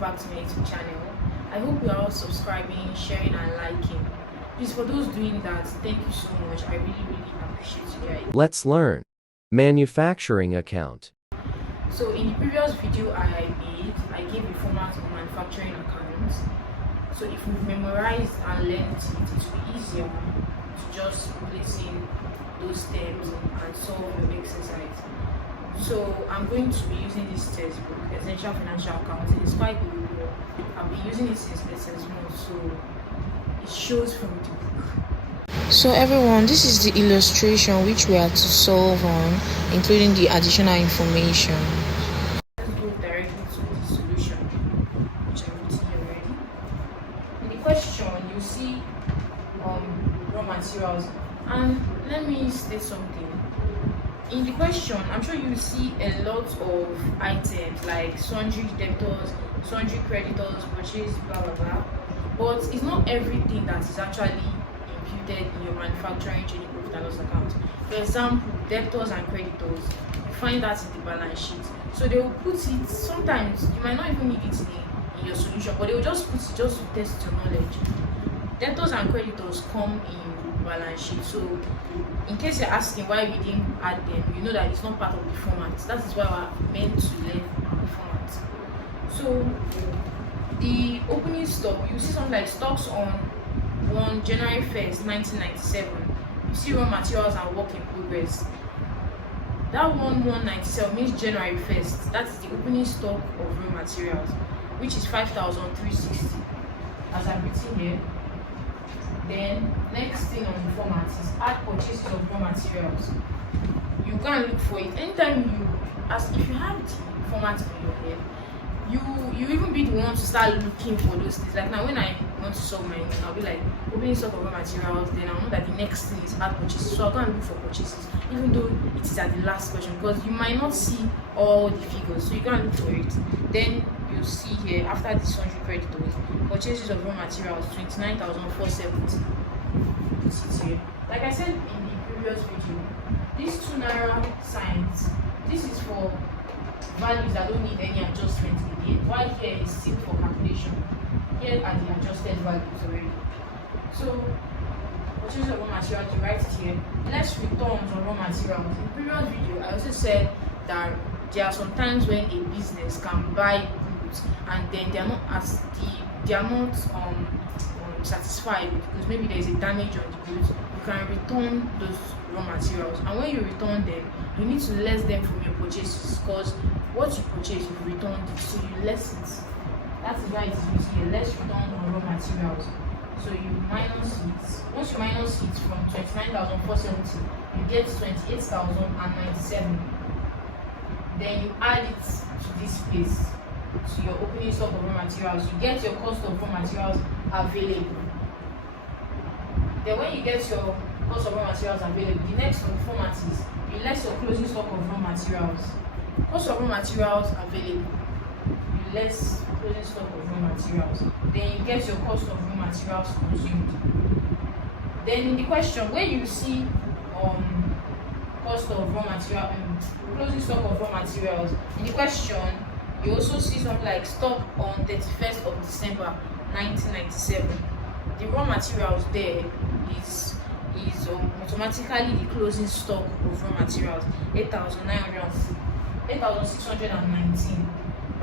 back to my YouTube channel. I hope you are all subscribing, sharing and liking. Please, for those doing that, thank you so much. I really appreciate you guys. Let's learn. Manufacturing account. So in the previous video I gave a format of manufacturing accounts. So if you've memorized and learned it will be easier to just place in those terms and solve your exercise. So I'm going to be using this textbook, Essential Financial Accounting. It's quite good. I've been using it since SS1, so it shows from the book. So everyone, this is the illustration which we are to solve on, including the additional information. Let's go directly to the solution, which I've written here already. In the question, you see raw materials, and let me state something. In the question, I'm sure you see a lot of items like sundry debtors, sundry creditors, purchase, blah blah blah. But it's not everything that is actually imputed in your manufacturing trading profit and loss account. For example, debtors and creditors, you find that in the balance sheet. So they will put it, sometimes you might not even need it in your solution, but they will just put it just to test your knowledge. Debtors and creditors come in balance sheet. So in case you're asking why we didn't add them, you know that it's not part of the format. That is why we're meant to learn the format. So the opening stock, you see something like stocks on January 1st, 1997. You see raw materials and work in progress. That 1197 means January 1st. That is the opening stock of raw materials, which is 5,360, as I've written here. Then next thing on the format is add purchases of raw materials. You go and look for it. Anytime you ask, if you have the format in your head, you even be the one to start looking for those things. Like now when I want to solve my own, I'll be like opening stock of raw materials, then I'll know that the next thing is add purchases. So I'll go and look for purchases, even though it is at the last question, because you might not see all the figures. So you go and look for it. Then you see here after the sundry creditors, purchases of raw materials 29,470. This here. Like I said in the previous video, these two naira signs, this is for values that don't need any adjustment again, while here is still for calculation. Here are the adjusted values already. So purchases of raw materials, you write it here. Less returns on raw materials. In the previous video I also said that there are some times when a business can buy goods and then they are not satisfied because maybe there is a damage on the goods. You can return those raw materials, and when you return them, you need to less them from your purchases, because what you purchase you returned it, so you less it. That is why it is used here, less return on raw materials. So you minus it. Once you minus it from 29,470, you get 28,097. Then you add it to this place, to your opening stock of raw materials. You get your cost of raw materials available. Then when you get your cost of raw materials available, the next format is you less your closing stock of raw materials. Cost of raw materials available, you less closing stock of raw materials. Then you get your cost of raw materials consumed. Then in the question, when you see cost of raw material closing stock of raw materials, in the question you also see something like stock on 31st of December 1997. The raw materials there is automatically the closing stock of raw materials 8,619.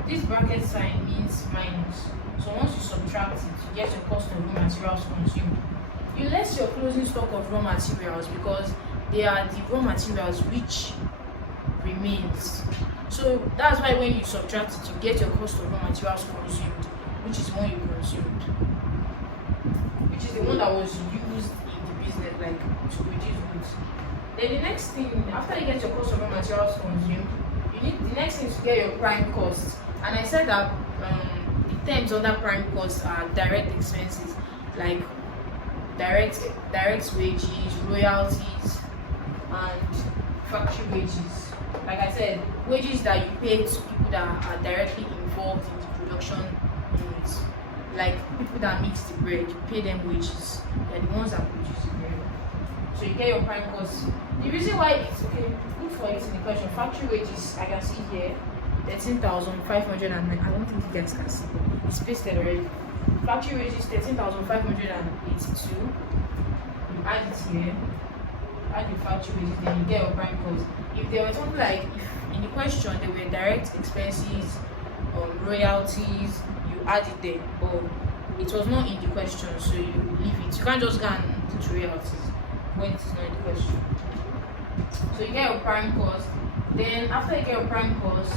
This bracket sign means minus. So once you subtract it, you get your cost of raw materials consumed. You less your closing stock of raw materials because they are the raw materials which remains. So that's why when you subtract it, you get your cost of raw materials consumed, which is the one you consumed, which is the one that was used in the business, like to produce goods. Then the next thing, after you get your cost of raw materials consumed, you need the next thing to get your prime costs. And I said that the terms under prime costs are direct expenses, like direct wages, royalties, and factory wages. Like I said, wages that you pay to people that are directly involved in the production units, like people that mix the bread, you pay them wages. They're the ones that produce the bread. So you get your prime costs. The reason why it's okay, look for it in the question. Factory wages, I can see here, 13,509. I don't think you guys can see, but it's pasted already. Factory wages 13,582. You add it here, add the factory wages, then you get your prime cost. If there was something like, if in the question there were direct expenses, royalties, you add it there, but it was not in the question, so you leave it. You can't just go and put royalties when it's not in the question. So you get your prime cost. Then after you get your prime cost,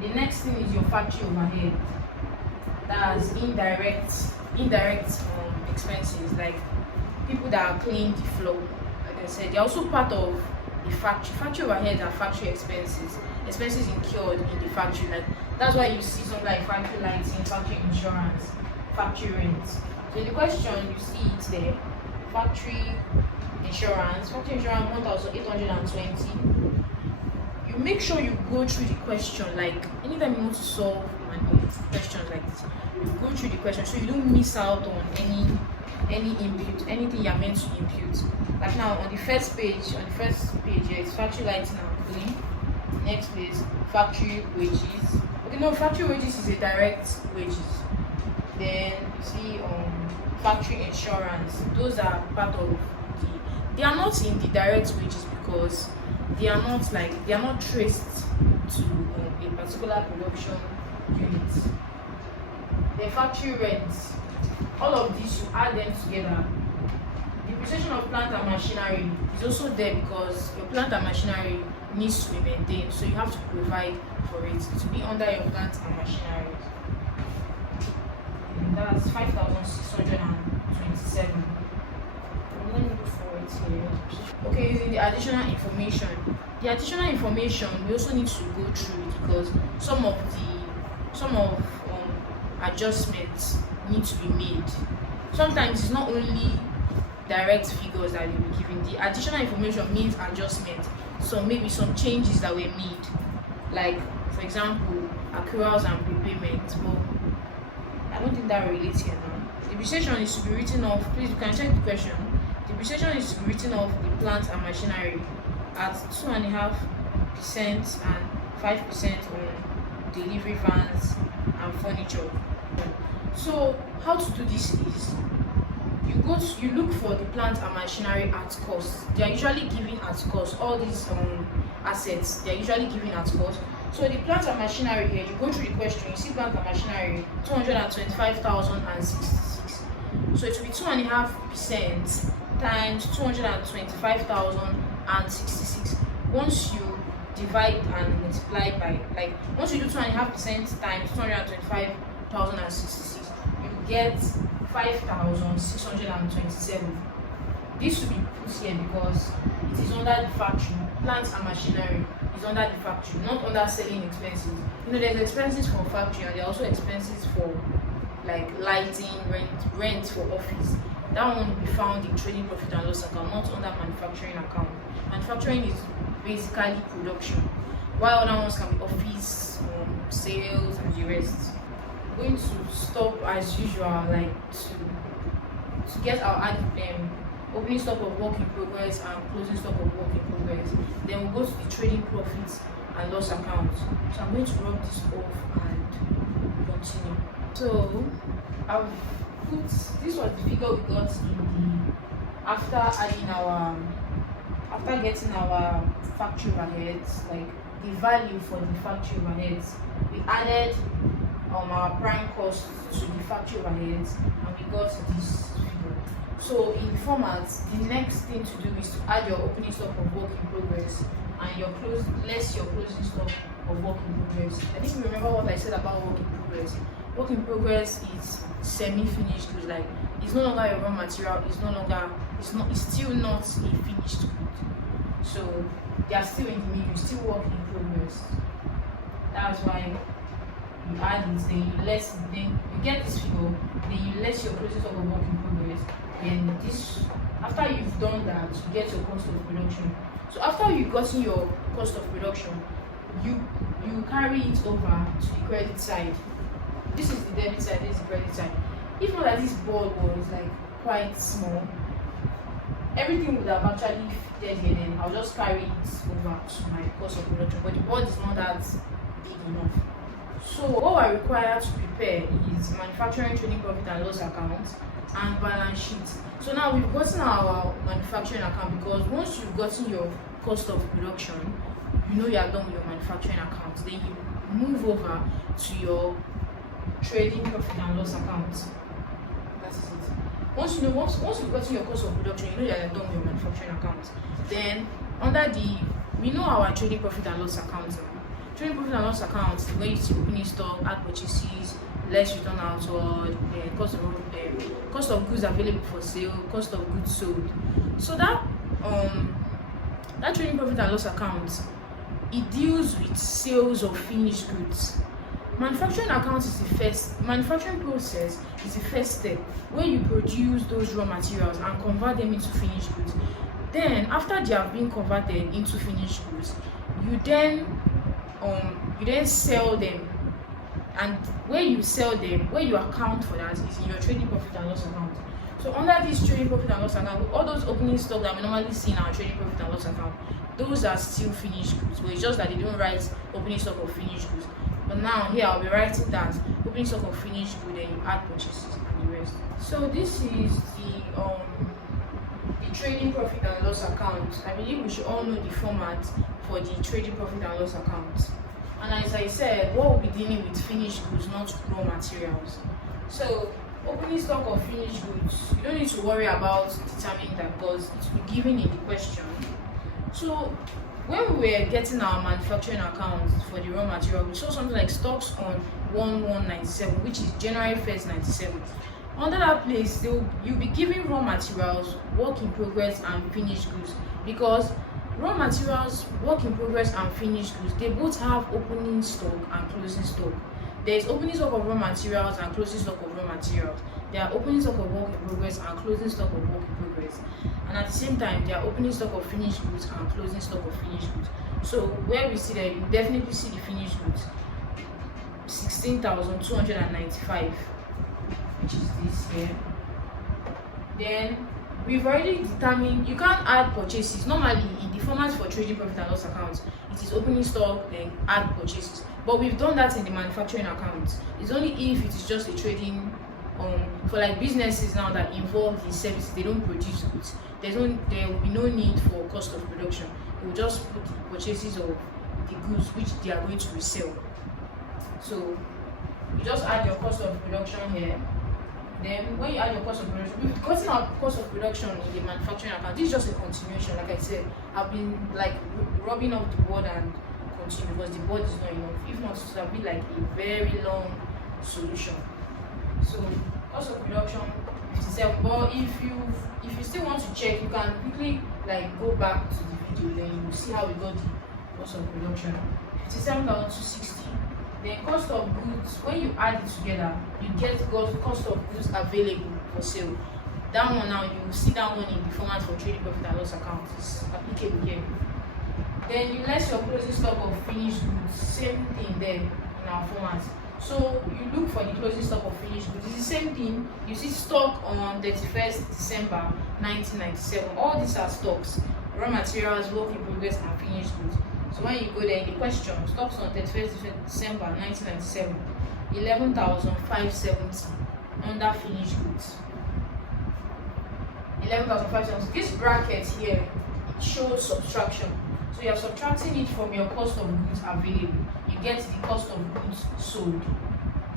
the next thing is your factory overhead. That's indirect expenses, like people that are cleaning the floor. Like I said, they're also part of the factory. Factory overhead are factory expenses incurred in the factory. Like that's why you see something like factory lighting, factory insurance, factory rent. So in the question you see it there. Factory insurance 1,820. You make sure you go through the question. Like anytime you want to solve questions like this, you go through the question so you don't miss out on any input, anything you're meant to input. Like now on the first page here is factory lighting and cooling. Next is factory wages. Okay, no, factory wages is a direct wages. Then you see factory insurance. Those are part of they are not in the direct wages because they are not traced to a particular production unit. The factory rents, all of these you add them together. Depreciation of plant and machinery is also there because your plant and machinery needs to be maintained, so you have to provide for it to be under your plant and machinery. And that's 5,627. Let me go forward here. Okay, using the additional information. The additional information we also need to go through it because some of adjustments need to be made. Sometimes it's not only direct figures that you'll be given. The additional information means adjustment. So maybe some changes that were made, like for example, accruals and prepayments. But I don't think that relates here now. Depreciation is to be written off. Please, you can check the question. Depreciation is to be written off the plant and machinery at 2.5% and 5% on delivery vans and furniture. So how to do this is you look for the plant and machinery at cost. They are usually given at cost. All these assets, they are usually given at cost. So the plant and machinery here, you go through the question, you see plant and machinery 225,066. So it will be 2.5% times 225,066. Once you divide and multiply by, like once you do 2.5% times 225,066, you get 5,627. This should be put here because it is under the factory. Plants and machinery is under the factory, not under selling expenses. You know, there's expenses for factory and there are also expenses for like lighting, rent for office. That one will be found in trading profit and loss account, not under manufacturing account. Manufacturing is basically production, while other ones can be office, sales, and the rest. I'm going to stop as usual, like to get our opening stock of work in progress and closing stock of work in progress. Then we'll go to the trading profits and loss account. So I'm going to rub this off and continue. So I've put this was the figure we got in the after getting our factory overheads, like the value for the factory overheads. We added our prime cost to the factory overheads and we got this figure. So in the format, the next thing to do is to add your opening stock of work in progress and your closing stock of work in progress. I think you remember what I said about work in progress. Work in progress is semi-finished goods, like it's no longer a raw material, it's still not a finished good. So they are still in the middle, still work in progress. That's why you add it, then you get this figure, then you less your closing stock of work in progress. Then this, after you've done that, you get your cost of production. So after you've gotten your cost of production, you carry it over to the credit side. This is the debit side, this is the credit side. If not that this board was like quite small, everything would have actually fitted here, then I'll just carry it over to my cost of production. But the board is not that big enough. So what we're required to prepare is manufacturing trading profit and loss account and balance sheet. So now we've gotten our manufacturing account, because once you've gotten your cost of production, you know you are done with your manufacturing account. Then you move over to your trading profit and loss account. That is it. Once you've gotten your cost of production, you know you are done with your manufacturing account. Then under we know our trading profit and loss account now. Trading profit and loss account is when you see opening stock, add purchases, less return outward, cost of goods available for sale, cost of goods sold. So that trading profit and loss account, it deals with sales of finished goods. Manufacturing account is the first. Manufacturing process is the first step where you produce those raw materials and convert them into finished goods. Then after they have been converted into finished goods, you then sell them, and where you sell them, where you account for that, is in your trading profit and loss account. So under this trading profit and loss account, all those opening stock that we normally see in our trading profit and loss account, those are still finished goods, but it's just that they don't write opening stock of finished goods. But now here I'll be writing that opening stock of finished goods, then you add purchases and the rest. So this is the trading profit and loss account. I believe we should all know the format for the trading profit and loss account. And as I said, what we'll be dealing with finished goods, not raw materials. So opening stock of finished goods, you don't need to worry about determining that, because it will be given in the question. So when we were getting our manufacturing account for the raw material, we saw something like stocks on 1197, which is January 1st, 97. Under that place, you'll be giving raw materials, work in progress, and finished goods, because raw materials, work in progress, and finished goods, they both have opening stock and closing stock. There is opening stock of raw materials and closing stock of raw materials. There are opening stock of work in progress and closing stock of work in progress. And at the same time, there are opening stock of finished goods and closing stock of finished goods. So where we see that, you definitely see the finished goods, 16,295, which is this here. Then we've already determined you can't add purchases. Normally in the format for trading profit and loss accounts, it is opening stock, then add purchases. But we've done that in the manufacturing account. It's only if it is just a trading for like businesses now that involve the services, they don't produce goods. There will be no need for cost of production. They will just put the purchases of the goods which they are going to resell. So you just add your cost of production here. Then when you add your cost of production, we've gotten our cost of production in the manufacturing account. This is just a continuation. Like I said, I've been like rubbing off the board and continue, because the board is not enough. If not, it will be like a very long solution. So cost of production 57. But if you still want to check, you can quickly like go back to the video, then you will see how we got the cost of production. 57,260. Then cost of goods, when you add it together, you get cost of goods available for sale. That one now, you will see that one in the format for trading profit and loss account. It's applicable here. Then you less your closing stock of finished goods, same thing there in our format. So you look for the closing stock of finished goods. It's the same thing. You see stock on 31st December 1997. All these are stocks, raw materials, work in progress, and finished goods. So when you go there in the question, stocks on 31st December 1997, 11,570 under finished goods. 11,570. This bracket here, it shows subtraction. So you are subtracting it from your cost of goods available. You get the cost of goods sold,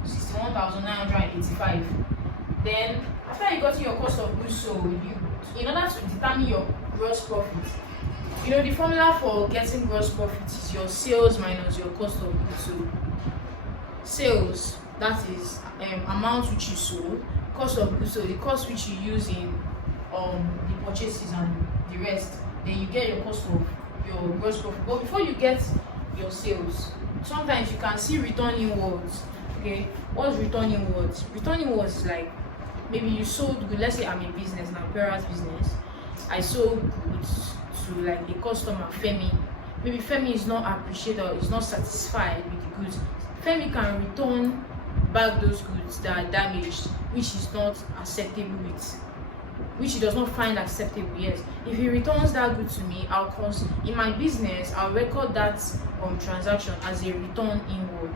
61,985. Then after you got your cost of goods sold, in order to determine your gross profit, you know the formula for getting gross profit is your sales minus your cost of goods sold. Sales, that is amount which you sold. Cost of goods sold, the cost which you use in the purchases and the rest. Then you get your cost of your gross profit. But before you get your sales, sometimes you can see returning words. Okay, what's returning words? Returning words is like, maybe you sold goods. Let's say I'm a business now, Pera's business. I sold goods to like a customer, Femi. Maybe Femi is not appreciated or is not satisfied with the goods. Femi can return back those goods that are damaged, which is not acceptable with, which he does not find acceptable. Yes, if he returns that good to me, in my business, I'll record that transaction as a return inward.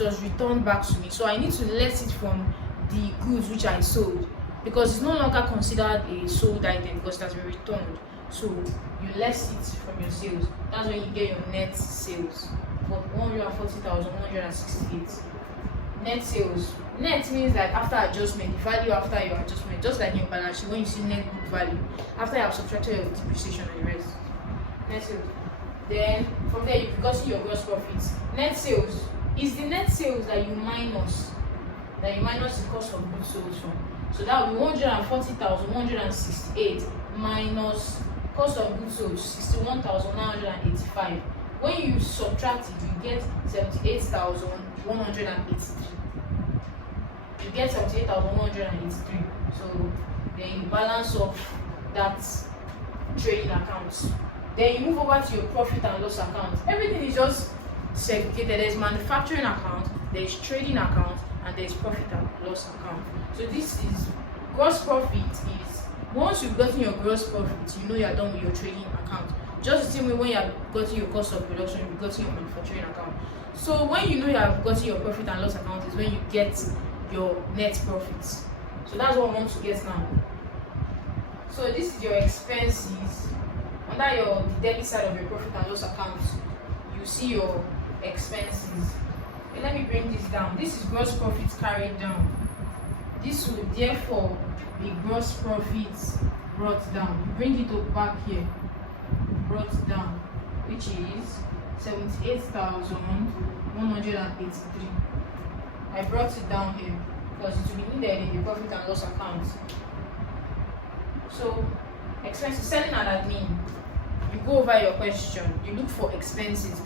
it was returned back to me. So I need to less it from the goods which I sold, because it's no longer considered a sold item because it has been returned. So you less it from your sales. That's when you get your net sales for 140,168. Net sales. Net means that after adjustment, the value after your adjustment, just like in your balance sheet when you see net book value, after you have subtracted your depreciation and the rest. Net sales. Then from there you've gotten your gross profits. Net sales is the net sales that you minus the cost of goods sold from. So that will be 140,168 minus cost of goods sold 61,985. When you subtract it, you get 78,183. You get 78,183. So then you balance off that trading account. Then you move over to your profit and loss account. Everything is just segregated. There's manufacturing account, there's trading account, and there's profit and loss account. So this is gross profit. Is once you've gotten your gross profit, you know you are done with your trading account. Just the same way when you have gotten your cost of production, you've gotten your manufacturing account. So when you know you have gotten your profit and loss account is when you get your net profits. So that's what I want to get now. So this is your expenses. Under the debit side of your profit and loss account, you see your expenses. Okay, let me bring this down. This is gross profits carried down. This will therefore be gross profits brought down. You bring it up back here, brought down, which is 78,183. I brought it down here because it will be needed in the profit and loss account. So expenses, selling and admin. You go over your question, you look for expenses.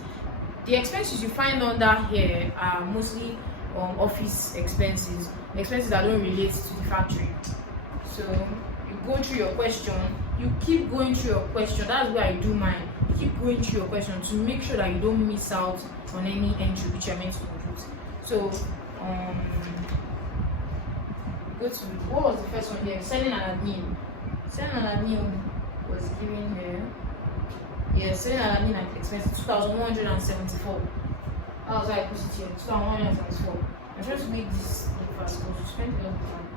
The expenses you find under here are mostly office expenses that don't relate to the factory. So you go through your question, you keep going through your question. That's where I do mine. You keep going through your question to make sure that you don't miss out on any entry which you're meant to input. So go to, what was the first one here? Selling and admin. Selling and admin was given here. Yes, selling and admin expenses 2,174. That was why I put it here. 2,174. I'm trying to make this look fast because you spend a lot of time.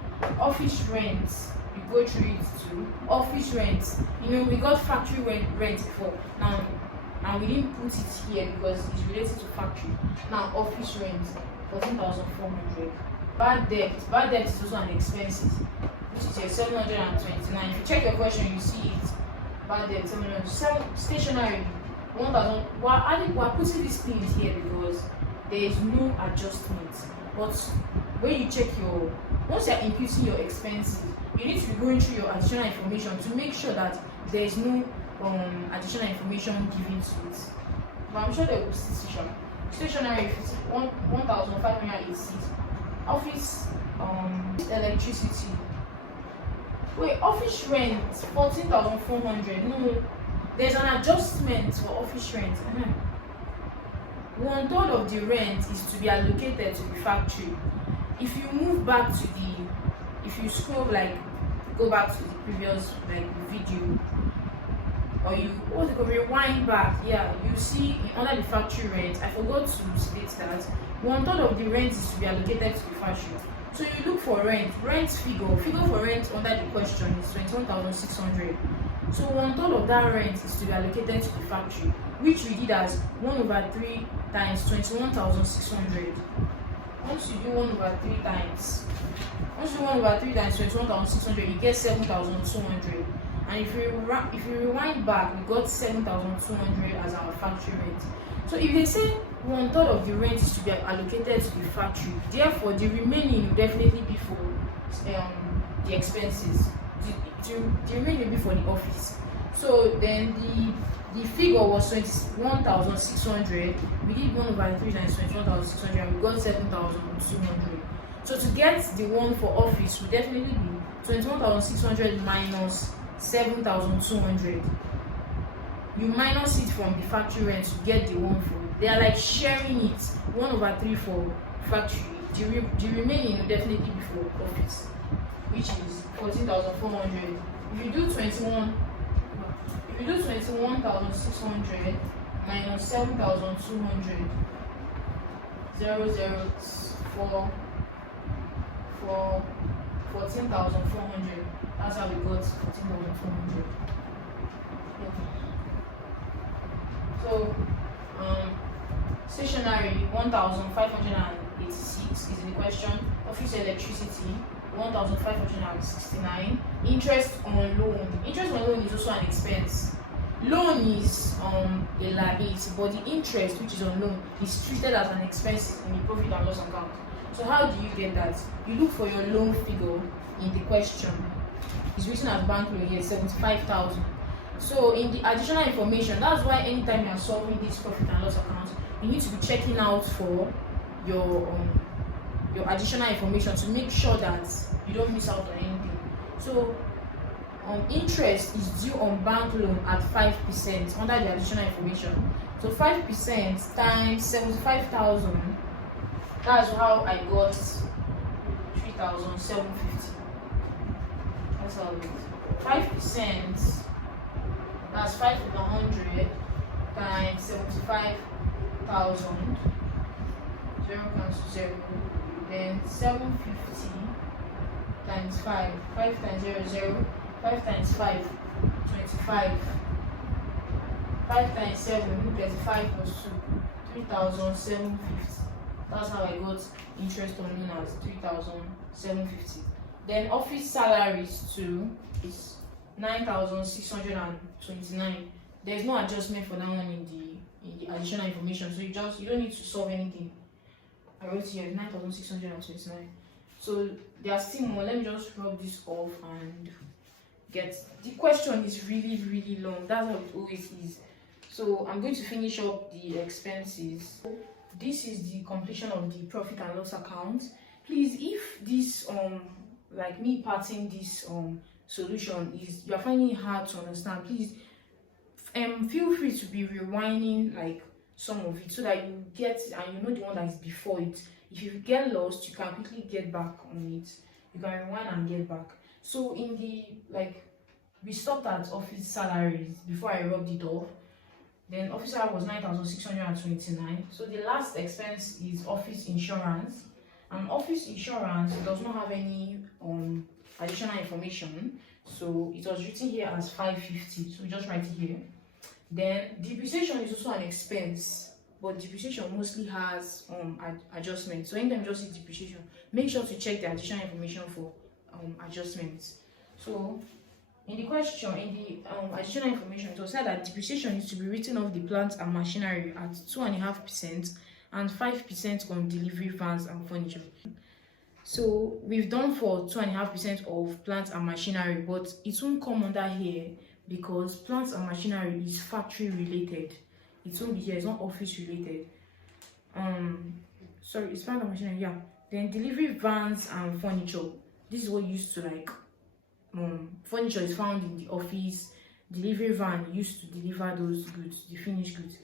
Office rent, you go through it too. Office rent, you know, we got factory rent before. Now, and we didn't put it here because it's related to factory. Now, office rent, 14,400. Bad debt is also an expense, which is here 729. If you check your question, you see it. Bad debt 700. Stationery 1,000. We're putting this thing here because there is no adjustment. But when you check once you're imputing your expenses, you need to be going through your additional information to make sure that there is no additional information given to it. But I'm sure there will be stationery 1,586. Office electricity. Wait, office rent 14,400. No, there's an adjustment for office rent. 1/3 of the rent is to be allocated to the factory. If you move back to if you scroll, like go back to the previous video, or you rewind back, yeah, you see under the factory rent, I forgot to state that 1/3 of the rent is to be allocated to the factory. So you look for rent figure for rent under the question is 21,600. So 1/3 of that rent is to be allocated to the factory, which we did as 1/3 times 21,600. Once you do 1/3 times 21,600, you get 7,200. And if you rewind back, we got 7,200 as our factory rent. So if they say 1/3 of the rent is to be allocated to the factory, therefore the remaining will definitely be for the expenses. The remaining will be for the office. So then the figure was 21,600. We did 1/3 times 21,600, and we got 7,200. So to get the one for office will definitely be 21,600 minus 7,200. You minus it from the factory rent to get the one for. They are like sharing it 1/3 for factory. The remaining will definitely be for office, which is 14,400. If you do 21,600 minus 7,200, for 14,400. That's how we got 14,400. So stationery 1,586 is in the question. Office electricity 1,569. Interest on loan. Interest on loan is also an expense. Loan is a liability, but the interest which is on loan is treated as an expense in the profit and loss account. So how do you get that? You look for your loan figure in the question. It's written as bank loan here, 75,000. So in the additional information, that's why anytime you are solving this profit and loss account, you need to be checking out for your additional information to make sure that you don't miss out on anything. So interest is due on bank loan at 5% under the additional information. So 5% times 75,000. That's how I got 3,750. That's how it is. 5%. That's 500 times 75,000. 0 comes to 0. Then 750 times 5. 5 times 0 is 0. 5 times 5, 25. 5 times 7, 35 plus 2, 3,750. That's how I got interest on loan as 3,750. Then office salaries too is 9,629. There's no adjustment for that one in the additional information, so you don't need to solve anything. I wrote here 9,629. So there are still more. Let me just rub this off and get the question is really long. That's how it always is. So I'm going to finish up the expenses. This is the completion of the profit and loss account. Please, if this like me parting this solution is you are finding it hard to understand, please feel free to be rewinding like some of it so that you get and you know the one that is before it. If you get lost, you can quickly get back on it. You can rewind and get back. So in the we stopped at office salaries before I rubbed it off. Then office salary was 9,629. So the last expense is office insurance. And office insurance does not have any additional information. So it was written here as 550. So we just write it here. Then depreciation is also an expense, but depreciation mostly has adjustments. So anytime you just see depreciation, make sure to check the additional information for adjustments. So in the question, in the additional information, it was said that depreciation is to be written off the plant and machinery at 2.5% and 5% on delivery vans and furniture. So we've done for 2.5% of plant and machinery, but it won't come under here because plant and machinery is factory related. It won't be here, it's not office related. Sorry, it's plant and machinery, yeah. Then delivery vans and furniture. This is what used to furniture is found in the office. Delivery van used to deliver those goods, the finished goods.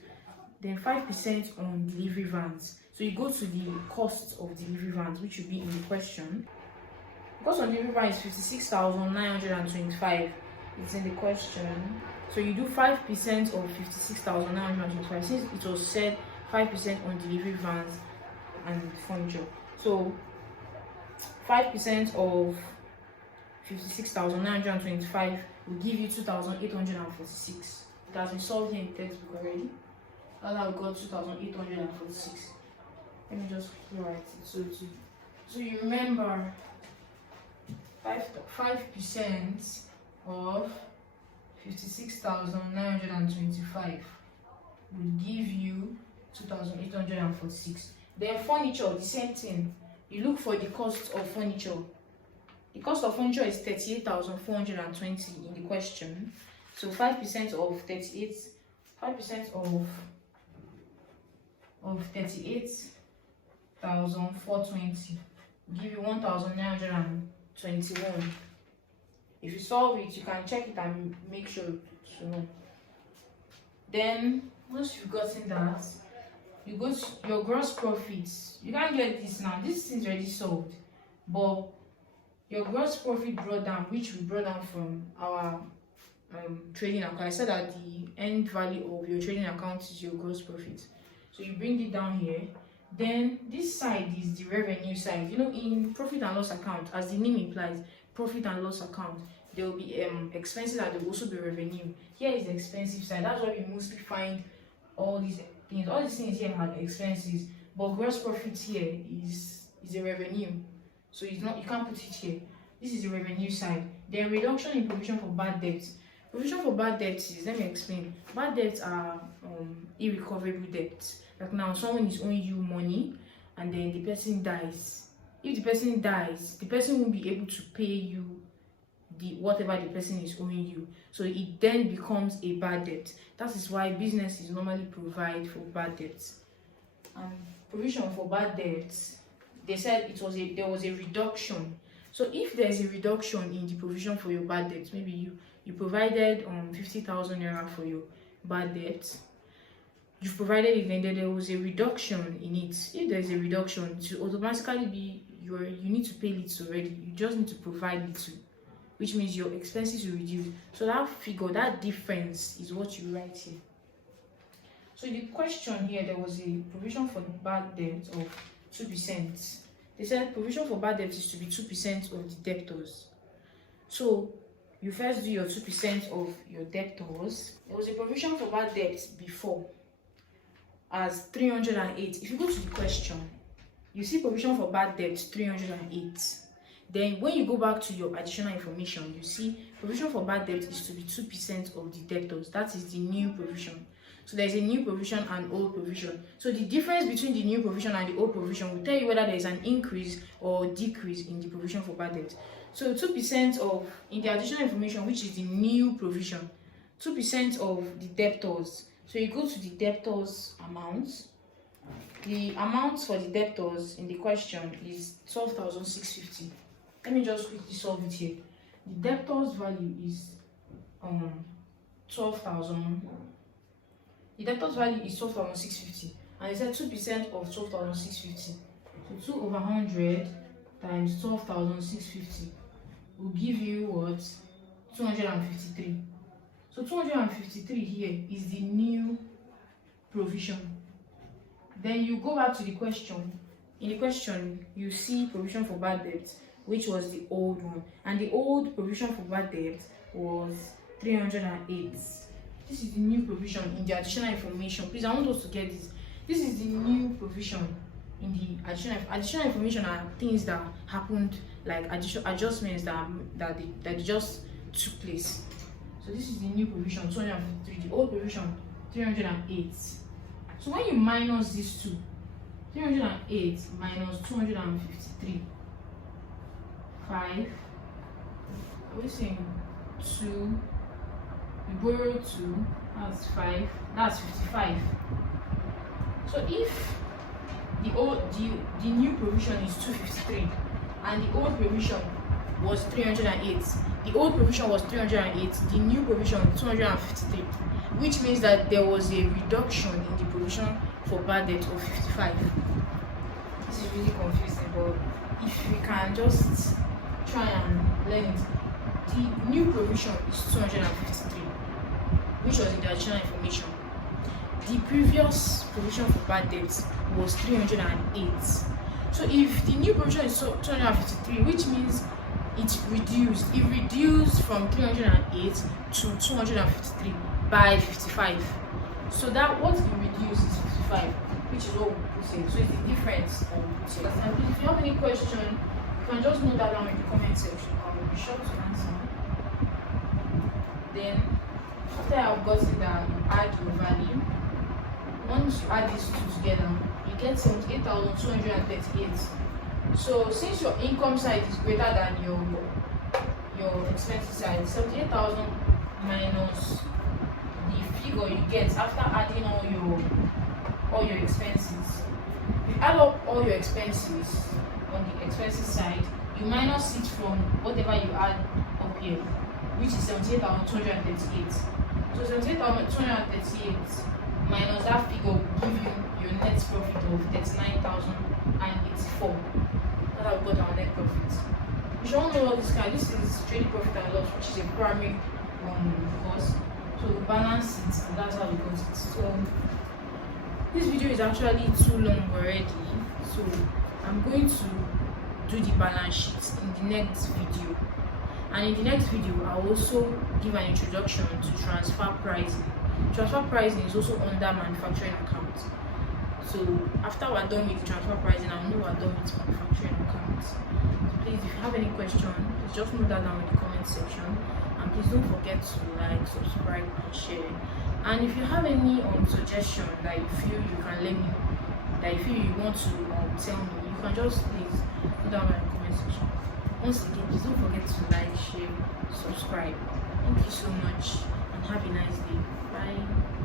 Then 5% on delivery vans. So you go to the cost of delivery vans, which will be in the question. The cost of delivery van is 56,925. It's in the question. So you do 5% of 56,925. Since it was said 5% on delivery vans and furniture. So 5% of 56,925 will give you 2,846. It has been solved here in the textbook already. That's how we got 2,846. Let me just write it. So you remember 5% of 56,925 will give you 2,846. Then furniture, the same thing. You look for the cost of furniture. The cost of furniture is 38,420 in the question. So 5% of 38,420 give you 1,921. If you solve it, you can check it and make sure to know. Then once you've gotten that, you go to your gross profits. You can't get this now. This is already solved, but your gross profit brought down, which we brought down from our trading account. I said that the end value of your trading account is your gross profit. So you bring it down here. Then this side is the revenue side. You know, in profit and loss account, as the name implies, profit and loss account, there will be expenses and there will also be revenue. Here is the expensive side. That's why we mostly find all these things. All these things here have expenses, but gross profit here is a revenue. So it's not, you can't put it here. This is the revenue side. Then reduction in provision for bad debts. Provision for bad debts is, let me explain. Bad debts are irrecoverable debts. Like now, someone is owing you money and then the person dies. If the person dies, the person won't be able to pay you whatever the person is owing you. So it then becomes a bad debt. That is why businesses normally provide for bad debts. And provision for bad debts, they said there was a reduction. So if there's a reduction in the provision for your bad debts, maybe you provided 50,000 naira for your bad debt, you've provided it, and then there was a reduction in it. If there's a reduction, it will automatically be you need to pay it already. You just need to provide it, which means your expenses will reduce. So that figure, that difference is what you write here. So the question here, there was a provision for bad debt of 2%. They said provision for bad debt is to be 2% of the debtors. So you first do your 2% of your debtors. There was a provision for bad debts before as 308. If you go to the question, you see provision for bad debts 308. Then when you go back to your additional information, you see provision for bad debt is to be 2% of the debtors. That is the new provision. So there's a new provision and old provision. So the difference between the new provision and the old provision will tell you whether there is an increase or decrease in the provision for bad debt. So 2% of, in the additional information, which is the new provision, 2% of the debtors. So you go to the debtors amounts. The amounts for the debtors in the question is 12,650. Let me just quickly solve it here. The debtors value is 12,000. The debtors value is 12,650, and they said 2% of 12,650. So 2 over 100 times 12,650 will give you what? 253. So 253 here is the new provision. Then you go back to the question. In the question, you see provision for bad debt, which was the old one, and the old provision for bad debt was 308. This is the new provision in the additional information. Please, I want us to get this. This is the new provision in the additional information are things that happened, like adjustments that just took place. So this is the new provision 253. The old provision 308. So when you minus these two, 308 minus 253, 5. Are we saying 2? We borrow 2, that's 5, that's 55. So if the new provision is 253 and the old provision was 308, the old provision was 308, the new provision 253, which means that there was a reduction in the provision for bad debt of 55. This is really confusing, but if we can just try and learn it, the new provision is 253, which was in the additional information. The previous provision for bad debt was 308. So if the new provision is 253, which means it reduced from 308 to 253 by 55. So that what it reduced is 55, which is what we put here. So it's the difference that we put here. And if you have any question, you can just note that down in the comment section. I will be sure to answer. Then after I've gotten that, you add your value. Once you add these two together, you get 78,238. So since your income side is greater than your expenses side, 78,000 minus the figure you get after adding all your expenses. If you add up all your expenses on the expenses side, you minus it from whatever you add up here, which is 78,238. So 78,238 minus that figure will give you your net profit of 39,084. That's how we got our net profit. You should all know all this kind. This is trading profit and loss, which is a primary course. So we balance it, and that's how we got it. So this video is actually too long already, so I'm going to do the balance sheet in the next video. And in the next video, I'll also give an introduction to transfer pricing. Transfer pricing is also under manufacturing account. So after we're done with transfer pricing, I'll know we're done with manufacturing account. So please, if you have any question, please just note that down in the comment section. And please don't forget to like, subscribe, and share. And if you have any suggestion that you feel you can let me, that you feel you want to tell me, you can just please put down in the comment section. Once again, please don't forget to like, share, subscribe. Thank you so much and have a nice day. Bye.